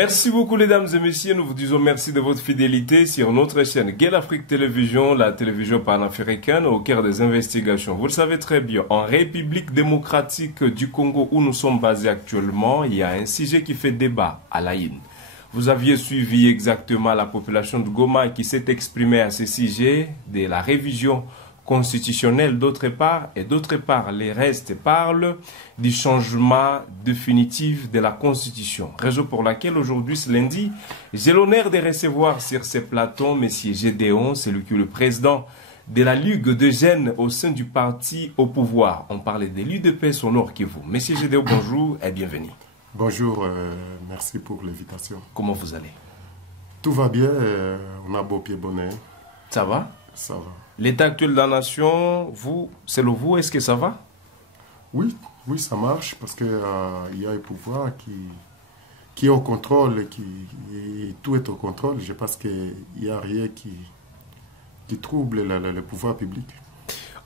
Merci beaucoup mesdames et messieurs, nous vous disons merci de votre fidélité sur notre chaîne Gale Afrique Télévision, la télévision panafricaine au cœur des investigations. Vous le savez très bien, en République démocratique du Congo où nous sommes basés actuellement, il y a un sujet qui fait débat à l'Aïn. Vous aviez suivi exactement la population de Goma qui s'est exprimée à ce sujet de la révision constitutionnelle d'autre part, et d'autre part les restes parlent du changement définitif de la Constitution. Raison pour laquelle aujourd'hui, ce lundi, j'ai l'honneur de recevoir sur ce plateau M. Gédéon, celui qui est le président de la Ligue de jeunes au sein du parti au pouvoir. On parlait de l'UDPS au Nord Kivu. M. Gédéon, bonjour et bienvenue. Bonjour, merci pour l'invitation. Comment vous allez? Tout va bien, on a beau pied bonnet. Ça va? Ça va. L'état actuel de la nation, selon vous, est-ce que ça va? Oui, ça marche parce qu'il y a un pouvoir qui est au contrôle, et tout est au contrôle. Je pense qu'il n'y a rien qui trouble le pouvoir public.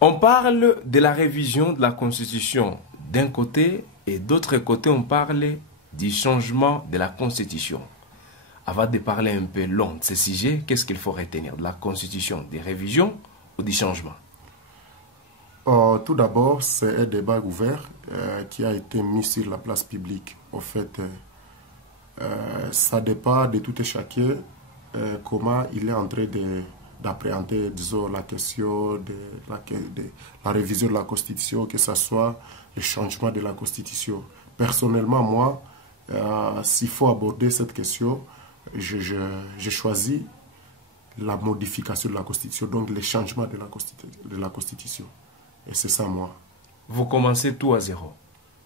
On parle de la révision de la Constitution d'un côté et d'autre côté, on parle du changement de la Constitution. Avant de parler un peu long de ce sujet, qu'est-ce qu'il faut retenir de la Constitution, des révisions ou des changements? Tout d'abord, c'est un débat ouvert qui a été mis sur la place publique. En fait, ça dépend de tout et chacun comment il est en train d'appréhender, disons, la question de la révision de la Constitution, que ce soit le changement de la Constitution. Personnellement, moi, s'il faut aborder cette question, j'ai choisi la modification de la Constitution, donc le changement de la Constitution. Et c'est ça, moi. Vous commencez tout à zéro.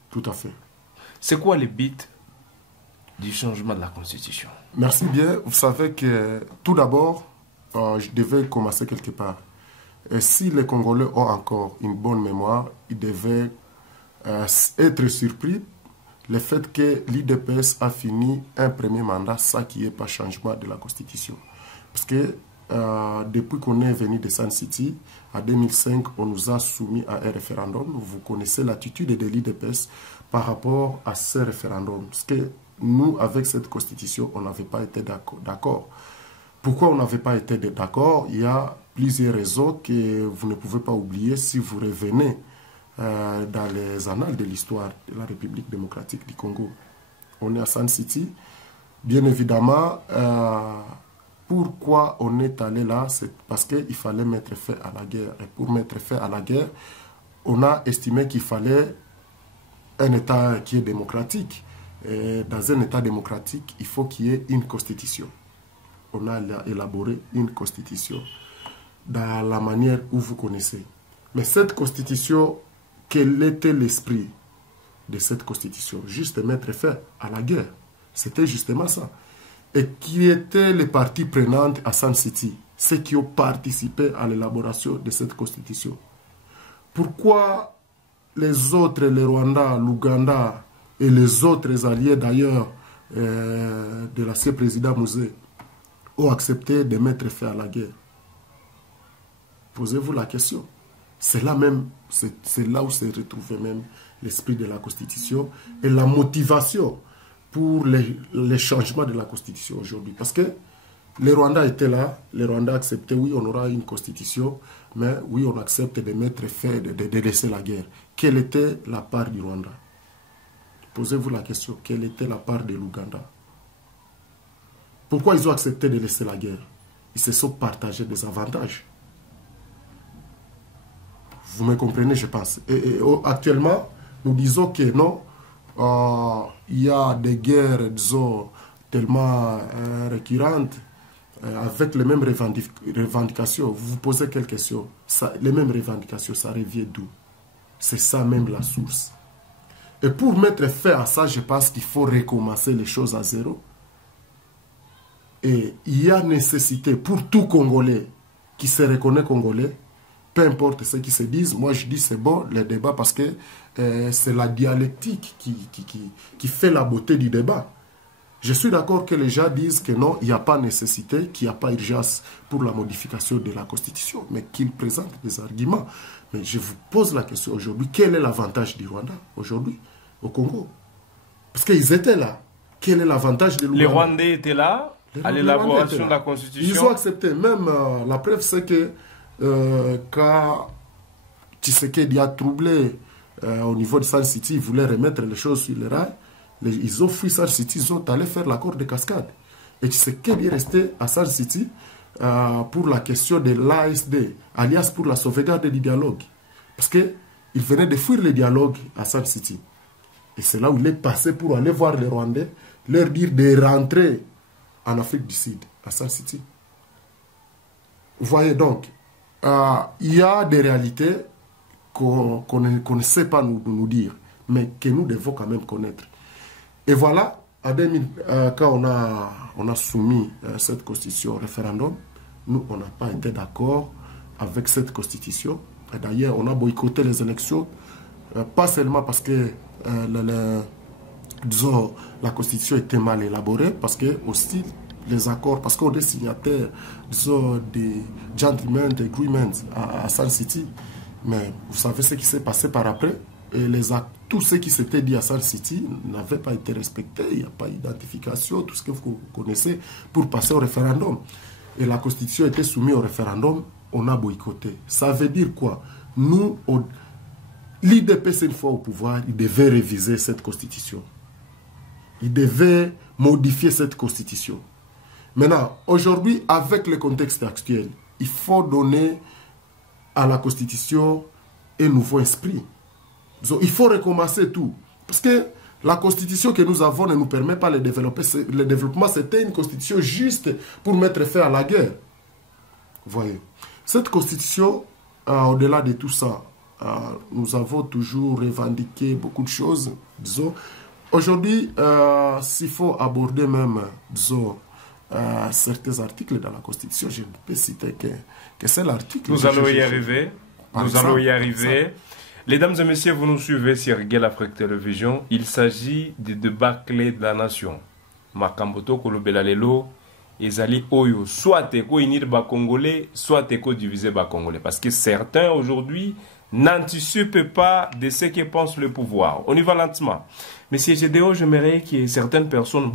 Tout à fait. C'est quoi le but du changement de la Constitution? Merci bien. Vous savez que, tout d'abord, je devais commencer quelque part. Et si les Congolais ont encore une bonne mémoire, ils devaient être surpris le fait que l'UDPS a fini un premier mandat, ça qui n'est pas changement de la Constitution. Parce que depuis qu'on est venu de Sun City, en 2005, on nous a soumis à un référendum. Vous connaissez l'attitude de l'UDPS par rapport à ce référendum. Parce que nous, avec cette Constitution, on n'avait pas été d'accord. Pourquoi on n'avait pas été d'accord? Il y a plusieurs raisons que vous ne pouvez pas oublier si vous revenez dans les annales de l'histoire de la République démocratique du Congo. On est à Sun City. Bien évidemment, pourquoi on est allé là? C'est parce qu'il fallait mettre fin à la guerre. Et pour mettre fin à la guerre, on a estimé qu'il fallait un État qui est démocratique. Et dans un État démocratique, il faut qu'il y ait une constitution. On a élaboré une constitution dans la manière où vous connaissez. Mais cette constitution, quel était l'esprit de cette constitution? Juste mettre fin à la guerre. C'était justement ça. Et qui étaient les parties prenantes à Sun City, ceux qui ont participé à l'élaboration de cette constitution? Pourquoi les autres, le Rwanda, l'Ouganda et les autres alliés d'ailleurs de l'ancien président Mouzé ont accepté de mettre fin à la guerre? Posez-vous la question. C'est là même, c'est là où s'est retrouvé même l'esprit de la Constitution et la motivation pour les changements de la Constitution aujourd'hui. Parce que les Rwandais étaient là, les Rwandais acceptaient, oui, on aura une Constitution, mais oui, on accepte de mettre fin, de laisser la guerre. Quelle était la part du Rwanda? Posez-vous la question, quelle était la part de l'Ouganda? Pourquoi ils ont accepté de laisser la guerre? Ils se sont partagés des avantages. Vous me comprenez, je pense. Et actuellement, nous disons que non, il y a des guerres, disons, tellement récurrentes, avec les mêmes revendications. Vous vous posez quelques questions. Les mêmes revendications, ça revient d'où? C'est ça même la source. Et pour mettre fin à ça, je pense qu'il faut recommencer les choses à zéro. Et il y a nécessité pour tout Congolais qui se reconnaît Congolais, peu importe ce qu'ils se disent, moi je dis c'est bon le débat parce que c'est la dialectique qui fait la beauté du débat. Je suis d'accord que les gens disent que non, il n'y a pas nécessité, qu'il n'y a pas urgence pour la modification de la Constitution, mais qu'ils présentent des arguments. Mais je vous pose la question aujourd'hui, quel est l'avantage du Rwanda aujourd'hui au Congo? Parce qu'ils étaient là. Quel est l'avantage de l'Ouganda? Les Rwandais étaient là à l'élaboration de la Constitution. Ils ont accepté. Même la preuve, c'est que quand Tshisekedi a troublé au niveau de Sun City, ils voulaient remettre les choses sur les rails. Ils ont fui Sun City, ils ont allé faire l'accord de cascade. Et Tshisekedi est resté à Sun City pour la question de l'ASD, alias pour la sauvegarde du dialogue. Parce qu'il venait de fuir le dialogue à Sun City. Et c'est là où il est passé pour aller voir les Rwandais, leur dire de rentrer en Afrique du Sud, à Sun City. Vous voyez donc, il y a des réalités qu'on ne sait pas nous dire, mais que nous devons quand même connaître. Et voilà, en 2000, quand on a soumis cette constitution au référendum, nous, on n'a pas été d'accord avec cette constitution. Et d'ailleurs, on a boycotté les élections, pas seulement parce que disons, la constitution était mal élaborée, parce que aussi les accords, parce qu'on est signataire, disons, des gentlemen agreements à Sun City. Mais vous savez ce qui s'est passé par après, et tout ce qui s'était dit à Sun City n'avait pas été respecté, il n'y a pas d'identification, tout ce que vous connaissez, pour passer au référendum. Et la constitution était soumise au référendum, on a boycotté. Ça veut dire quoi? Nous, l'IDPS, une fois au pouvoir, il devait réviser cette constitution. Il devait modifier cette constitution. Maintenant, aujourd'hui, avec le contexte actuel, il faut donner à la constitution un nouveau esprit. Donc, il faut recommencer tout. Parce que la constitution que nous avons ne nous permet pas de développer. Le développement, c'était une constitution juste pour mettre fin à la guerre. Vous voyez. Cette constitution, au-delà de tout ça, nous avons toujours revendiqué beaucoup de choses. Disons, aujourd'hui, s'il faut aborder même, disons, certains articles dans la Constitution, je ne peux citer que c'est l'article. Nous allons y arriver. Nous allons y arriver. Mesdames et messieurs, vous nous suivez sur Guel Afrique Télévision. Il s'agit des débats clés de la nation. Makamboto Kolobela Lelo, Ezali Oyo. Soit Eko unir ba Congolais, soit Eko diviser ba Congolais. Parce que certains aujourd'hui n'anticipent pas de ce que pense le pouvoir. On y va lentement. Monsieur Gédéo, j'aimerais que certaines personnes,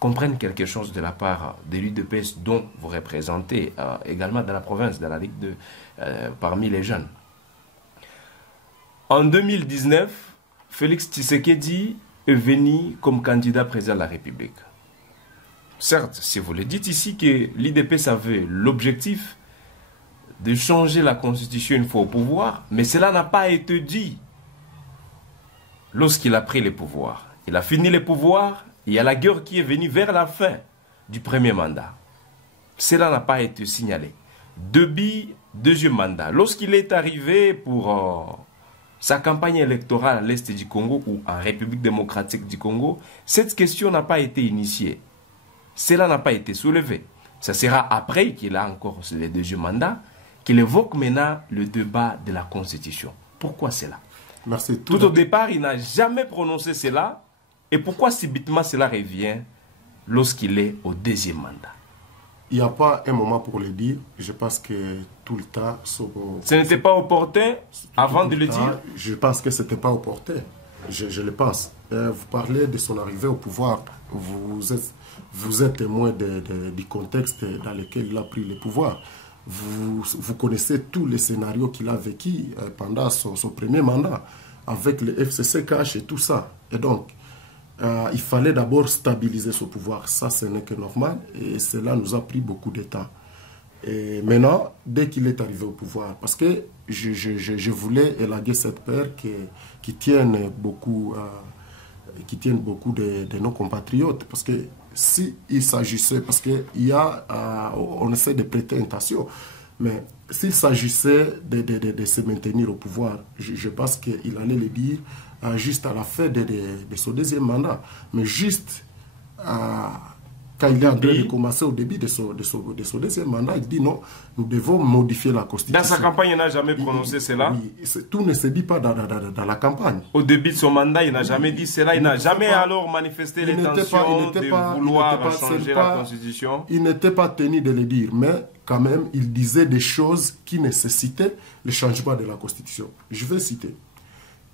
comprennent quelque chose de la part de l'UDPS dont vous représentez également dans la province, dans la Ligue parmi les jeunes. En 2019, Félix Tshisekedi est venu comme candidat président de la République. Certes, si vous le dites ici que l'UDPS avait l'objectif de changer la constitution une fois au pouvoir, mais cela n'a pas été dit lorsqu'il a pris le pouvoir. Il a fini le pouvoir, il y a la guerre qui est venue vers la fin du premier mandat. Cela n'a pas été signalé. Depuis deuxième mandat, lorsqu'il est arrivé pour sa campagne électorale à l'est du Congo ou en République démocratique du Congo, cette question n'a pas été initiée. Cela n'a pas été soulevé. Ce sera après qu'il a encore le deuxième mandat qu'il évoque maintenant le débat de la Constitution. Pourquoi cela? Merci. Tout au départ, il n'a jamais prononcé cela. Et pourquoi subitement cela revient lorsqu'il est au deuxième mandat? Il n'y a pas un moment pour le dire. Je pense que tout le temps... Ce n'était pas opportun avant de le dire? Je pense que ce n'était pas opportun. Je le pense. Vous parlez de son arrivée au pouvoir. Vous êtes témoin du contexte dans lequel il a pris le pouvoir. Vous connaissez tous les scénarios qu'il a vécu pendant son premier mandat, avec le FCC-Cash et tout ça. Et donc, il fallait d'abord stabiliser son pouvoir. Ça, ce n'est que normal. Et cela nous a pris beaucoup de temps. Et maintenant, dès qu'il est arrivé au pouvoir, parce que je voulais élaguer cette paire qui tienne beaucoup de nos compatriotes. Parce que s'il s'agissait, parce on essaie de prêter intention, mais s'il s'agissait de se maintenir au pouvoir, je pense qu'il allait le dire juste à la fin de son deuxième mandat. Mais juste quand il est en train de commencer au début de son deuxième mandat, il dit non, nous devons modifier la Constitution. Dans sa campagne, il n'a jamais prononcé cela? Oui, tout ne se dit pas dans la campagne. Au début de son mandat, il n'a jamais dit cela. Il n'a jamais alors manifesté l'intention de vouloir changer la Constitution. Il n'était pas tenu de le dire, mais quand même, il disait des choses qui nécessitaient le changement de la Constitution. Je vais citer.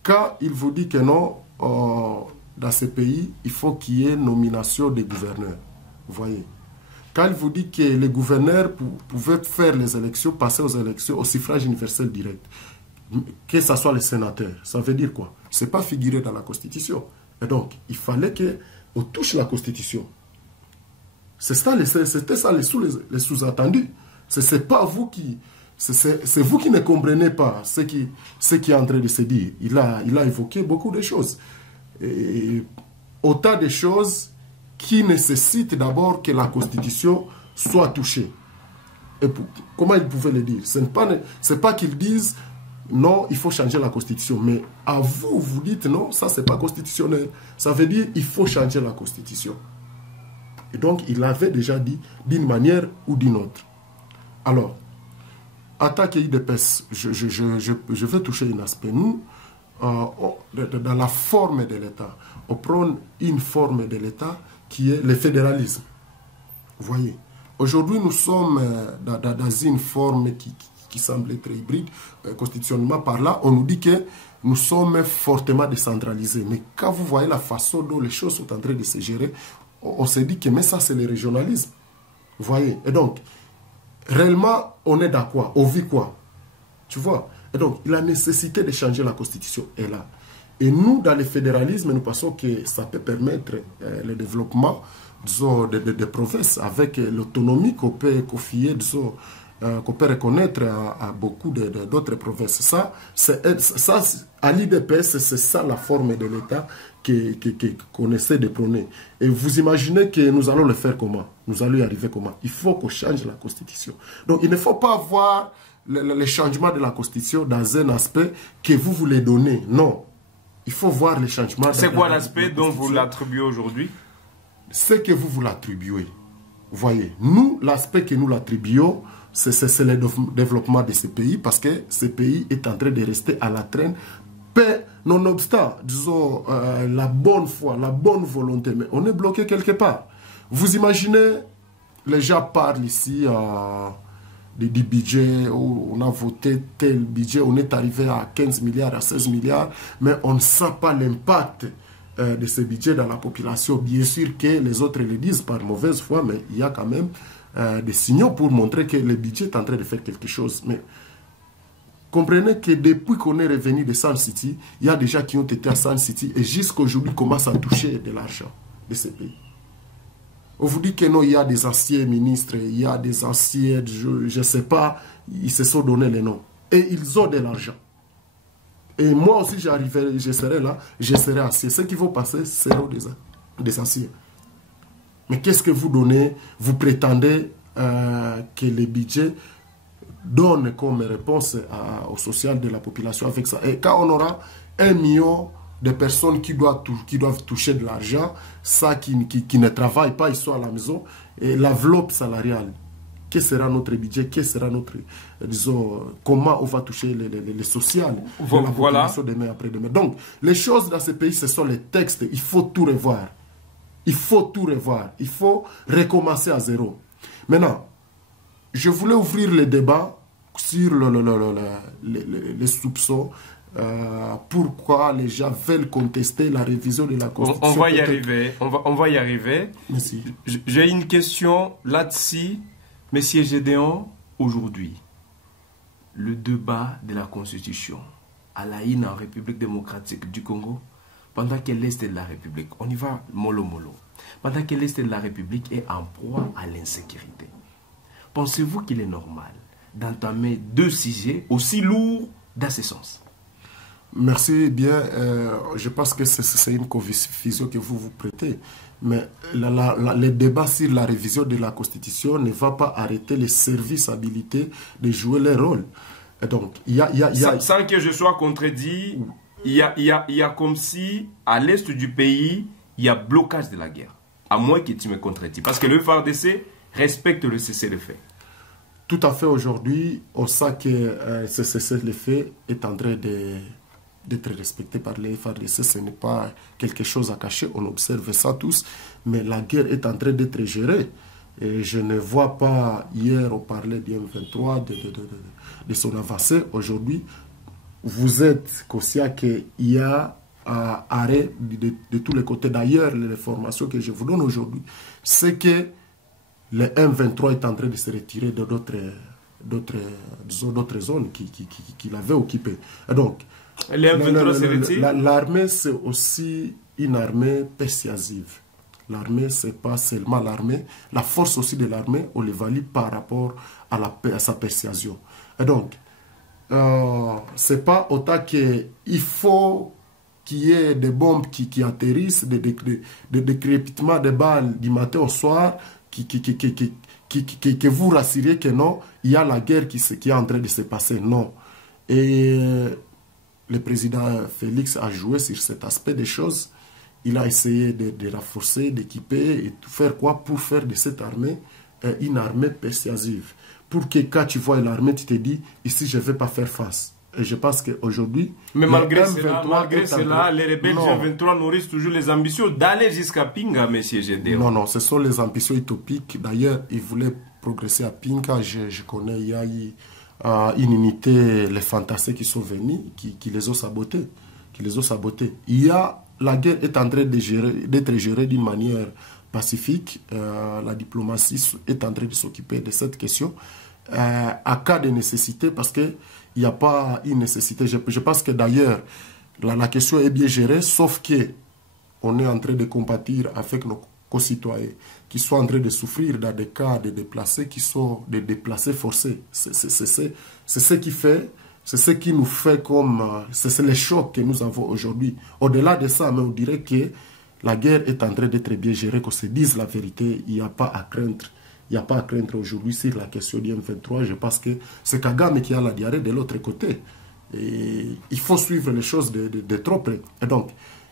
Quand il vous dit que non, dans ces pays, il faut qu'il y ait nomination des gouverneurs. Vous voyez. Quand il vous dit que les gouverneurs pouvaient faire les élections, passer aux élections au suffrage universel direct, que ce soit les sénateurs, ça veut dire quoi? Ce n'est pas figuré dans la Constitution. Et donc, il fallait qu'on touche la Constitution. C'était ça les sous-entendus. C'est pas vous qui... C'est vous qui ne comprenez pas ce qui est en train de se dire. Il a évoqué beaucoup de choses. Et autant de choses qui nécessitent d'abord que la Constitution soit touchée. Et comment ils pouvaient le dire? Ce n'est pas qu'ils disent non, il faut changer la Constitution. Mais à vous, vous dites non, ça c'est pas constitutionnel. Ça veut dire il faut changer la Constitution. Et donc il avait déjà dit d'une manière ou d'une autre. Alors, en tant qu'IDPS, je veux toucher un aspect. Nous, dans la forme de l'État, on prend une forme de l'État qui est le fédéralisme. Vous voyez, aujourd'hui, nous sommes dans une forme qui semble être hybride. Constitutionnellement par là, on nous dit que nous sommes fortement décentralisés. Mais quand vous voyez la façon dont les choses sont en train de se gérer, on se dit que mais ça, c'est le régionalisme. Vous voyez, et donc, réellement, on est dans quoi? On vit quoi? Tu vois? Et donc, la nécessité de changer la Constitution est là. Et nous, dans le fédéralisme, nous pensons que ça peut permettre le développement, disons, des provinces avec l'autonomie qu'on peut confier, disons, qu'on peut reconnaître à beaucoup d'autres provinces. Ça, à l'IDPS, c'est ça la forme de l'État qu'on essaie de prôner. Et vous imaginez que nous allons le faire comment? Nous allons y arriver comment? Il faut qu'on change la Constitution. Donc, il ne faut pas voir le changement de la Constitution dans un aspect que vous voulez donner. Non. Il faut voir les changements. C'est quoi l'aspect dont vous l'attribuez aujourd'hui? C'est que vous l'attribuez. Vous voyez, nous, l'aspect que nous l'attribuons, c'est le développement de ces pays, parce que ce pays est en train de rester à la traîne, nonobstant, disons, la bonne foi, la bonne volonté, mais on est bloqué quelque part. Vous imaginez, les gens parlent ici du budget, où on a voté tel budget, on est arrivé à 15 milliards, à 16 milliards, mais on ne sent pas l'impact de ce budget dans la population. Bien sûr que les autres le disent par mauvaise foi, mais il y a quand même des signaux pour montrer que le budget est en train de faire quelque chose. Mais comprenez que depuis qu'on est revenu de Sun City, il y a des gens qui ont été à Sun City et jusqu'à aujourd'hui commencent à toucher de l'argent de ces pays. On vous dit que non, il y a des anciens ministres, il y a des anciens, je ne sais pas, ils se sont donné les noms. Et ils ont de l'argent. Et moi aussi, je serai là, je serai ancien. Ceux qui vont passer seront des anciens. Mais qu'est-ce que vous donnez? Vous prétendez que le budget donne comme réponse au social de la population avec ça. Et quand on aura 1 million de personnes qui doivent toucher de l'argent, ça qui ne travaillent pas, ils sont à la maison, et l'enveloppe salariale, quel sera notre budget, quel sera notre, disons, comment on va toucher les social de la population demain après-demain. Donc, les choses dans ce pays, ce sont les textes, il faut tout revoir. Il faut tout revoir, il faut recommencer à zéro. Maintenant, je voulais ouvrir le débat sur les soupçons. Pourquoi les gens veulent contester la révision de la Constitution? On va y arriver. On va y arriver. Merci. J'ai une question là-dessus. Monsieur Gédéon, aujourd'hui, le débat de la Constitution à la une en République démocratique du Congo, pendant que l'Est de la République, on y va mollo mollo, pendant que l'Est de la République est en proie à l'insécurité, pensez-vous qu'il est normal d'entamer 2 sujets aussi lourds dans ce sens? Merci bien. Je pense que c'est une confusion que vous prêtez. Mais le débat sur la révision de la Constitution ne va pas arrêter les services habilités de jouer leur rôle. Et donc, sans que je sois contredit, il y a comme si, à l'est du pays, il y a blocage de la guerre. À moins que tu me contredis. Parce que le FARDC respecte le cessez-le-feu. Tout à fait. Aujourd'hui, on sent que ce cessez-le-feu est en train d'être respecté par les FARDC. Ce n'est pas quelque chose à cacher. On observe ça tous. Mais la guerre est en train d'être gérée. Et je ne vois pas, hier on parlait du M23, de son avancée. Aujourd'hui, vous êtes conscient qu'il y a arrêt de tous les côtés. D'ailleurs, les formations que je vous donne aujourd'hui, c'est que le M23 est en train de se retirer de d'autres zones qu'il avait occupées. Et donc, l'armée, c'est aussi une armée persuasive. L'armée, ce n'est pas seulement l'armée. La force aussi de l'armée, on l'évalue par rapport à sa persuasion. Et donc, ce n'est pas autant qu'il faut qu'il y ait des bombes qui atterrissent, des crépitements de balles du matin au soir, que vous rassurez que non, il y a la guerre qui est en train de se passer. Non. Et le président Félix a joué sur cet aspect des choses. Il a essayé de renforcer, d'équiper et tout faire quoi pour faire de cette armée une armée persuasive. Pour que quand tu vois l'armée, tu te dis, ici je ne vais pas faire face. Et je pense qu'aujourd'hui... Mais malgré cela, les rebelles G23 nourrissent toujours les ambitions d'aller jusqu'à Pinga, M. Gédéon. Non, ce sont les ambitions utopiques. D'ailleurs, ils voulaient progresser à Pinga. Je connais, il y a eu une unité, les fantassés qui sont venus, qui les ont sabotés. La guerre est en train d'être gérée d'une manière pacifique. La diplomatie est en train de s'occuper de cette question. À cas de nécessité, parce qu'il n'y a pas une nécessité. Je pense que d'ailleurs, la question est bien gérée, sauf qu'on est en train de compatir avec nos concitoyens qui sont en train de souffrir dans des cas de déplacés qui sont des déplacés forcés. C'est ce qui fait... C'est ce qui nous fait comme... C'est le choc que nous avons aujourd'hui. Au-delà de ça, mais on dirait que la guerre est en train d'être bien gérée, qu'on se dise la vérité. Il n'y a pas à craindre. Il n'y a pas à craindre aujourd'hui sur la question du M23. Je pense que c'est Kagame qui a la diarrhée de l'autre côté. Et il faut suivre les choses de trop près. Et donc,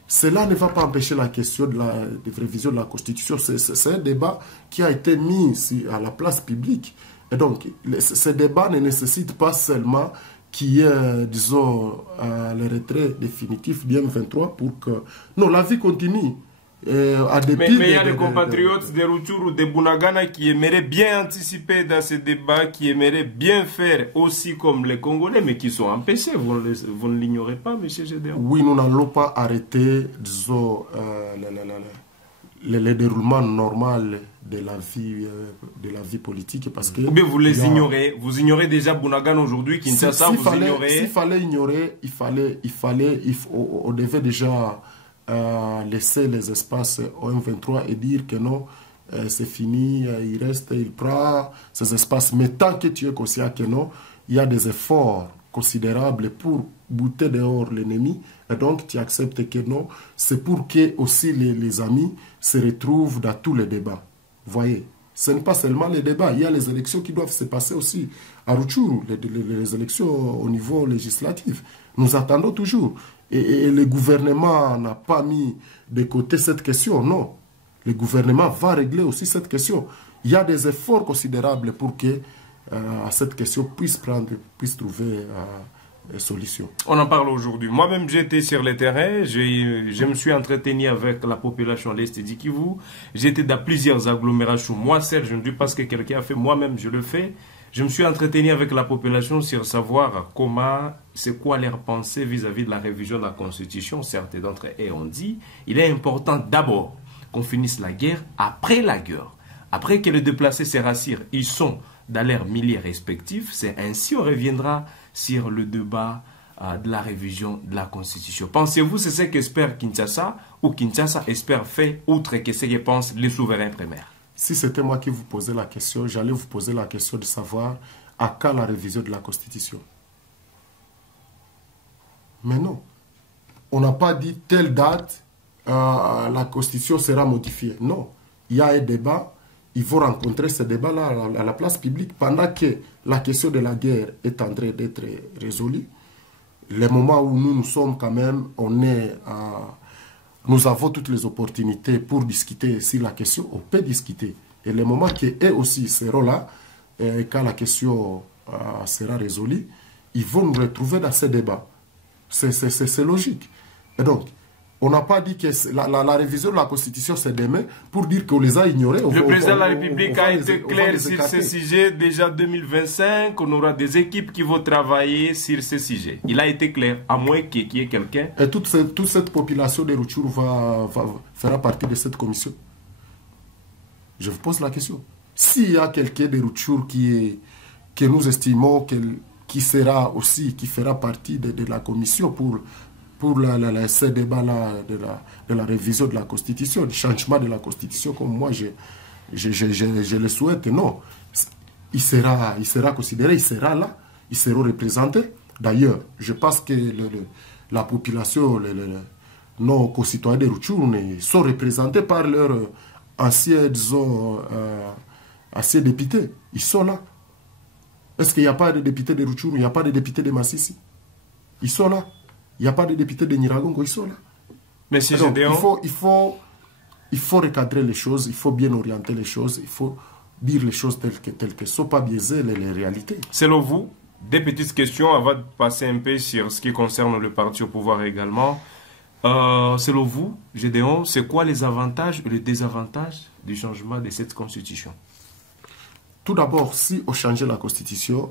cela ne va pas empêcher la question de révision de la Constitution. C'est un débat qui a été mis à la place publique. Et donc, ce débat ne nécessite pas seulement qui est, disons, le retrait définitif du M23 pour que... Non, la vie continue. Mais il y a des compatriotes de Rutshuru, de Bunagana qui aimeraient bien anticiper dans ce débat, qui aimeraient bien faire aussi comme les Congolais, mais qui sont empêchés. Vous ne l'ignorez pas, M. Gédéon? Oui, nous n'allons pas arrêter, disons, le déroulement normal de la vie politique parce que... Ou bien vous les ignorez. Vous ignorez déjà Bunagana aujourd'hui, Kinshasa, vous ignorez... S'il fallait ignorer, on devait déjà laisser les espaces au M23 et dire que non, c'est fini, il reste, il prend ces espaces. Mais tant que tu es conscient que non, il y a des efforts considérables pour bouter dehors l'ennemi, et donc tu acceptes que non, c'est pour que aussi les amis se retrouvent dans tous les débats. Vous voyez, ce n'est pas seulement les débats, il y a les élections qui doivent se passer aussi à Rutshuru, les élections au niveau législatif. Nous attendons toujours. Et le gouvernement n'a pas mis de côté cette question, non. Le gouvernement va régler aussi cette question. Il y a des efforts considérables pour que cette question puisse trouver solution. On en parle aujourd'hui. Moi-même, j'étais sur le terrain, je me suis entretenu avec la population de l'Est du Kivu. J'étais dans plusieurs agglomérations. Moi, seul, je ne dis pas ce que quelqu'un a fait, moi-même, je le fais. Je me suis entretenu avec la population sur savoir c'est quoi leur pensée vis-à-vis de la révision de la Constitution. Certains d'entre eux ont dit, il est important d'abord qu'on finisse la guerre, après la guerre. Après que les déplacés se rassurent, ils sont dans leurs milliers respectifs. C'est ainsi on reviendra sur le débat de la révision de la Constitution. Pensez-vous c'est ce qu'espère Kinshasa ou Kinshasa espère faire outre que ce que pensent les souverains primaires? Si c'était moi qui vous posais la question, j'allais vous poser la question de savoir à quand la révision de la Constitution. Mais non. On n'a pas dit telle date, la Constitution sera modifiée. Non. Il y a un débat. Il faut rencontrer ce débat-là à la place publique pendant que la question de la guerre est en train d'être résolue. Le moment où nous sommes quand même, nous avons toutes les opportunités pour discuter sur la question, on peut discuter. Et le moment qu'eux aussi seront là, quand la question sera résolue, ils vont nous retrouver dans ce débat. C'est logique. Et donc, On n'a pas dit que la révision de la Constitution, c'est demain pour dire qu'on les a ignorés. Le président de la République a été clair sur ce sujet. Déjà 2025, on aura des équipes qui vont travailler sur ce sujet. Il a été clair, à moins qu'il y ait quelqu'un. Et toute cette population de Rutshuru fera partie de cette commission. Je vous pose la question. S'il y a quelqu'un de Rutshuru que nous estimons qui fera partie de la commission pour ce débat-là de la révision de la Constitution, du changement de la Constitution, comme moi je le souhaite, non. Il sera considéré, il sera là, ils seront représentés. D'ailleurs, je pense que la population, nos concitoyens de Rutshuru sont représentés par leurs anciens députés. Ils sont là. Est-ce qu'il n'y a pas de députés de Rutshuru? Il n'y a pas de députés de Massissi? Ils sont là. Il n'y a pas de députés de Nyiragongo, ils sont là. Monsieur Donc, Gédéon, il faut recadrer les choses, il faut bien orienter les choses, il faut dire les choses telles qu'elles ne sont pas biaisées les réalités. selon vous, des petites questions avant de passer un peu sur ce qui concerne le parti au pouvoir également. Selon vous, Gédéon, c'est quoi les avantages et les désavantages du changement de cette constitution? Tout d'abord, si on changeait la constitution,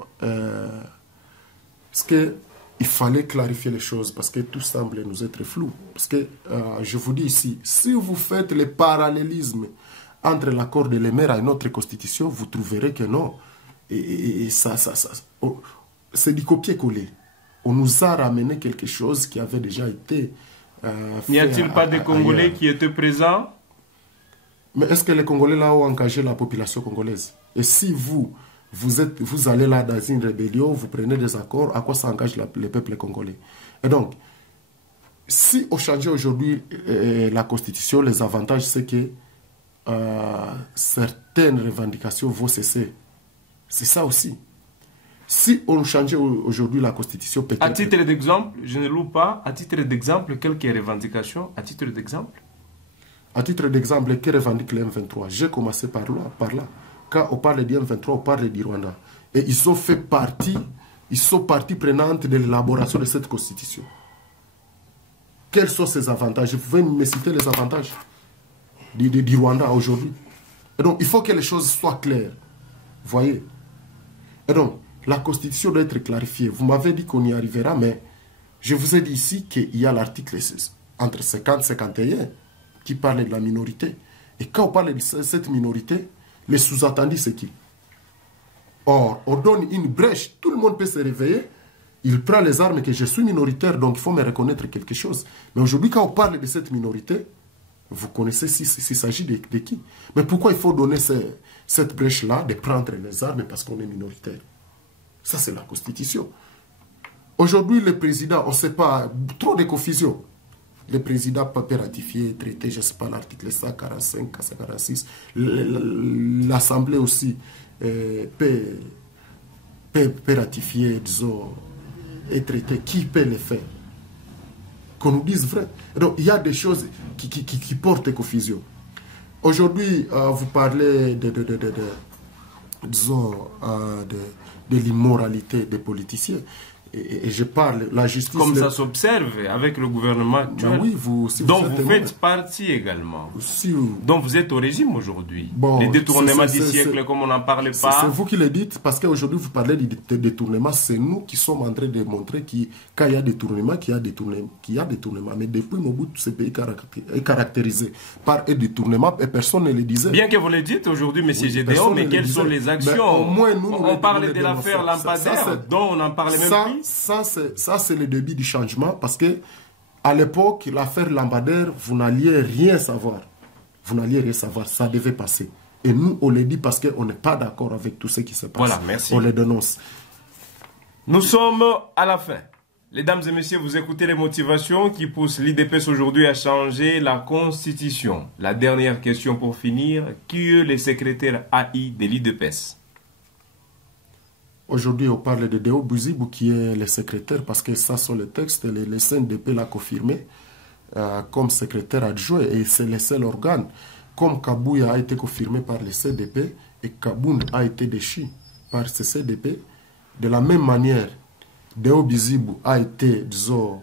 il fallait clarifier les choses parce que tout semble nous être flou. Parce que, je vous dis ici, si vous faites le parallélisme entre l'accord de l'Emera et notre constitution, vous trouverez que non. Et c'est du copier-coller. On nous a ramené quelque chose qui avait déjà été N'y a-t-il pas de Congolais qui étaient présents? Mais est-ce que les Congolais là ont engagé la population congolaise? Et si vous allez là dans une rébellion, vous prenez des accords, à quoi ça engage le peuple congolais? Et donc, si on changeait aujourd'hui la Constitution, les avantages, c'est que certaines revendications vont cesser. C'est ça aussi. Si on changeait aujourd'hui la Constitution, peut-être... À titre d'exemple, je ne loue pas, à titre d'exemple, quelques revendications, à titre d'exemple? À titre d'exemple, que revendique le M23? J'ai commencé par là. Quand on parle du M23, on parle du Rwanda. Et ils sont partie prenante de l'élaboration de cette Constitution. Quels sont ces avantages? Vous pouvez me citer les avantages du Rwanda aujourd'hui. Et donc, il faut que les choses soient claires. Vous voyez? Et donc, la Constitution doit être clarifiée. Vous m'avez dit qu'on y arrivera, mais je vous ai dit ici qu'il y a l'article entre 50 et 51 qui parle de la minorité. Et quand on parle de cette minorité, les sous-entendus, c'est qui? Or, on donne une brèche, tout le monde peut se réveiller, il prend les armes que je suis minoritaire, donc il faut me reconnaître quelque chose. Mais aujourd'hui, quand on parle de cette minorité, vous connaissez s'il s'agit de qui? Mais pourquoi il faut donner cette brèche-là, de prendre les armes parce qu'on est minoritaire? Ça, c'est la Constitution. Aujourd'hui, le président, on ne sait pas, trop de confusion. Le président peut ratifier, traiter, je ne sais pas, l'article 145, 146. L'Assemblée aussi peut ratifier, disons, et traiter. Qui peut le faire? Qu'on nous dise vrai. Donc, il y a des choses qui portent confusion. Aujourd'hui, vous parlez disons, de l'immoralité des politiciens. Et je parle, la justice... Comme ça s'observe avec le gouvernement actuel, oui, dont vous faites partie également. Donc vous êtes au régime aujourd'hui. Bon, les détournements du siècle, comme on n'en parlait pas. C'est vous qui le dites, parce qu'aujourd'hui vous parlez de détournement. C'est nous qui sommes en train de montrer qu'il y a détournement, qu'il y a détournement. Mais depuis Mobutu, ce pays est caractérisé par un détournement et personne ne le disait. Bien que vous le dites aujourd'hui, M. Gédéon, mais quelles sont les actions? Au moins, nous, on parle de l'affaire Lampadaire, dont on n'en parlait même plus. Ça, c'est le début du changement parce que à l'époque, l'affaire Lampadaire, vous n'alliez rien savoir. Vous n'alliez rien savoir. Ça devait passer. Et nous, on le dit parce qu'on n'est pas d'accord avec tout ce qui se passe. Voilà, merci. On le dénonce. Nous sommes à la fin. Mesdames et messieurs, vous écoutez les motivations qui poussent l'IDPS aujourd'hui à changer la Constitution. La dernière question pour finir. Qui est le secrétaire AI de l'IDPS? Aujourd'hui, on parle de Deo Buzibou qui est le secrétaire parce que ça sont les textes. Le CNDP l'a confirmé comme secrétaire adjoint et c'est le seul organe. Comme Kabouya a été confirmé par le CNDP et Kaboun a été déchu par ce CNDP, de la même manière, Deo Buzibou a été, disons,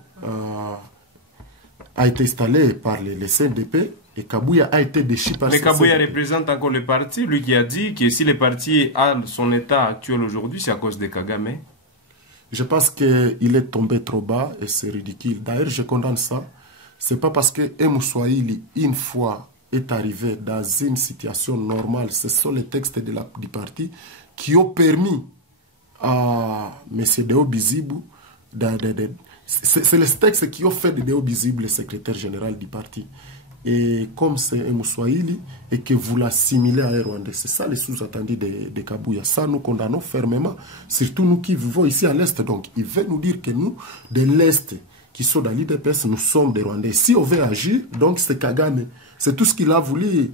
a été installé par les CNDP et Kabouya a été déchu par Mais Kabouya représente encore le parti, lui qui a dit que si le parti a son état actuel aujourd'hui, c'est à cause de Kagame. Je pense qu'il est tombé trop bas et c'est ridicule. D'ailleurs, je condamne ça. C'est pas parce que Swahili, une fois, est arrivé dans une situation normale, ce sont les textes du parti qui ont permis à M. Deo Bizibou, c'est les textes qui ont fait de Deo Bizibou le secrétaire général du parti. Et comme c'est Swahili et que vous l'assimilez à un Rwandais, c'est ça les sous-attendus de Kabouya. Ça, nous condamnons fermement, surtout nous qui vivons ici à l'Est. Donc, il veut nous dire que nous, de l'Est, qui sont dans l'IDPS, nous sommes des Rwandais. Si on veut agir, donc c'est Kagame. C'est tout ce qu'il a voulu.